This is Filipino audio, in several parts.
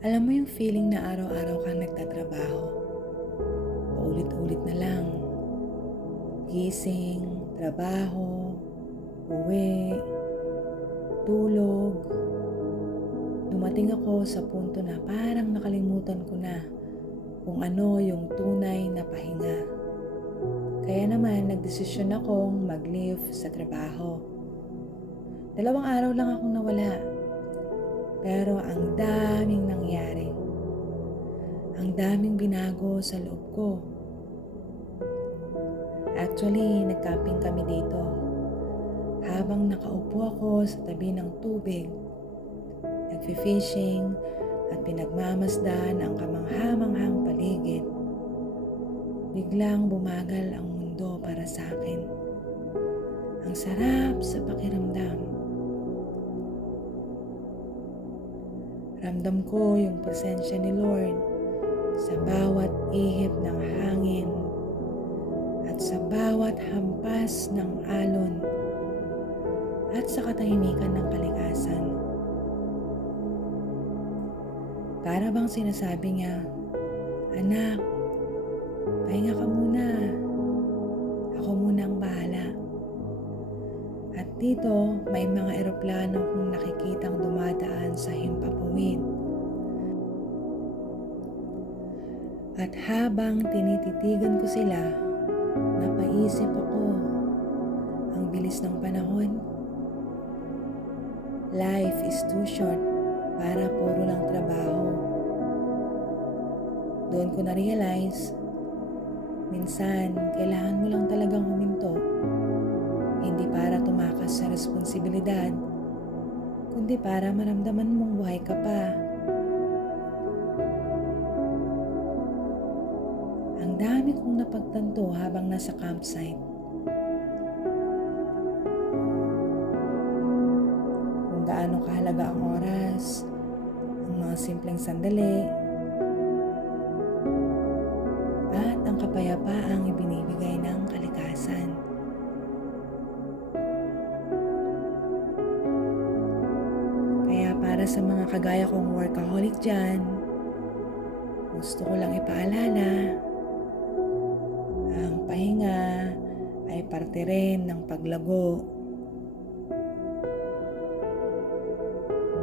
Alam mo yung feeling na araw-araw kang nagtatrabaho, paulit-ulit na lang, gising, trabaho, uwi, tulog. Dumating ako sa punto na parang nakalimutan ko na kung ano yung tunay na pahinga. Kaya naman nagdesisyon akong mag-leave sa trabaho. 2 araw lang akong nawala. Pero ang daming nangyari. Ang daming binago sa loob ko. Actually, nag-camping kami dito. Habang nakaupo ako sa tabi ng tubig, nagfi-fishing at pinagmamasdan ang kamangha-manghang paligid, biglang bumagal ang mundo para sa akin. Ang sarap sa pakiramdam. Ramdam ko yung presensya ni Lord sa bawat ihip ng hangin at sa bawat hampas ng alon at sa katahimikan ng kalikasan. Para bang sinasabi niya, "Anak, pahinga ka muna. Ako muna ang bahala." At dito, may mga eroplano kong nakikitang dumadaan sa himpapawid. At habang tinititigan ko sila, napaisip ako, ang bilis ng panahon. Life is too short para puro lang trabaho. Doon ko na-realize, minsan kailangan mo lang talagang huminto. Hindi para tumakas sa responsibilidad, kundi para maramdaman mong buhay ka pa. Ang dami kong napagtanto habang nasa campsite. Kung gaano kahalaga ang oras, ang mga simpleng sandali, at ang kapayapaang ibinibigay ng kalikasan. Para sa mga kagaya kong workaholic dyan, gusto ko lang ipaalala, ang pahinga ay parte rin ng paglago.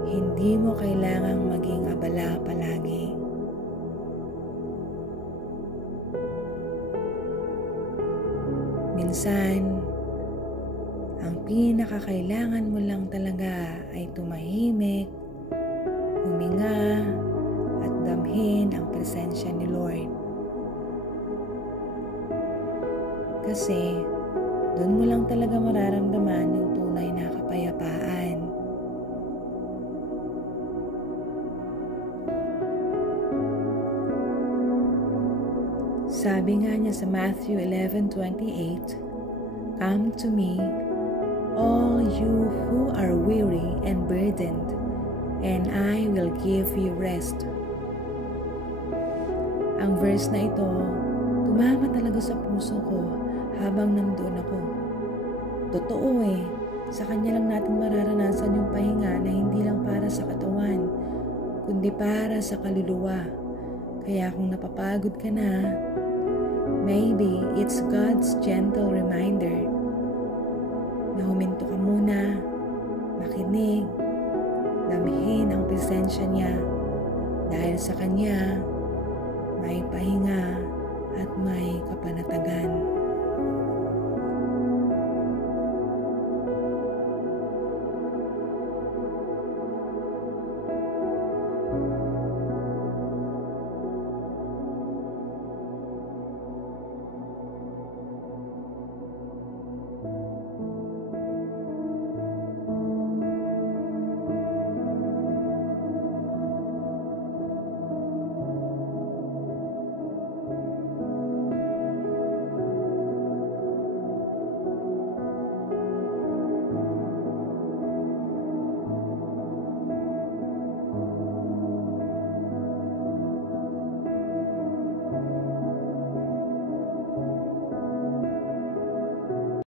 Hindi mo kailangang maging abala palagi. Minsan, ang pinakakailangan mo lang talaga ay tumahimik, huminga, at damhin ang presensya ni Lord. Kasi, doon mo lang talaga mararamdaman yung tunay na kapayapaan. Sabi nga niya sa Matthew 11:28, "Come to me, all you who are weary and burdened, and I will give you rest." Ang verse na ito, tumama talaga sa puso ko habang nandun ako. Totoo sa Kanya lang natin mararanasan yung pahinga na hindi lang para sa katawan, kundi para sa kaluluwa. Kaya kung napapagod ka na, maybe it's God's gentle reminder na huminto ka muna, makinig, damhin ang presensya niya, dahil sa Kanya may pahinga at may kapanatagan.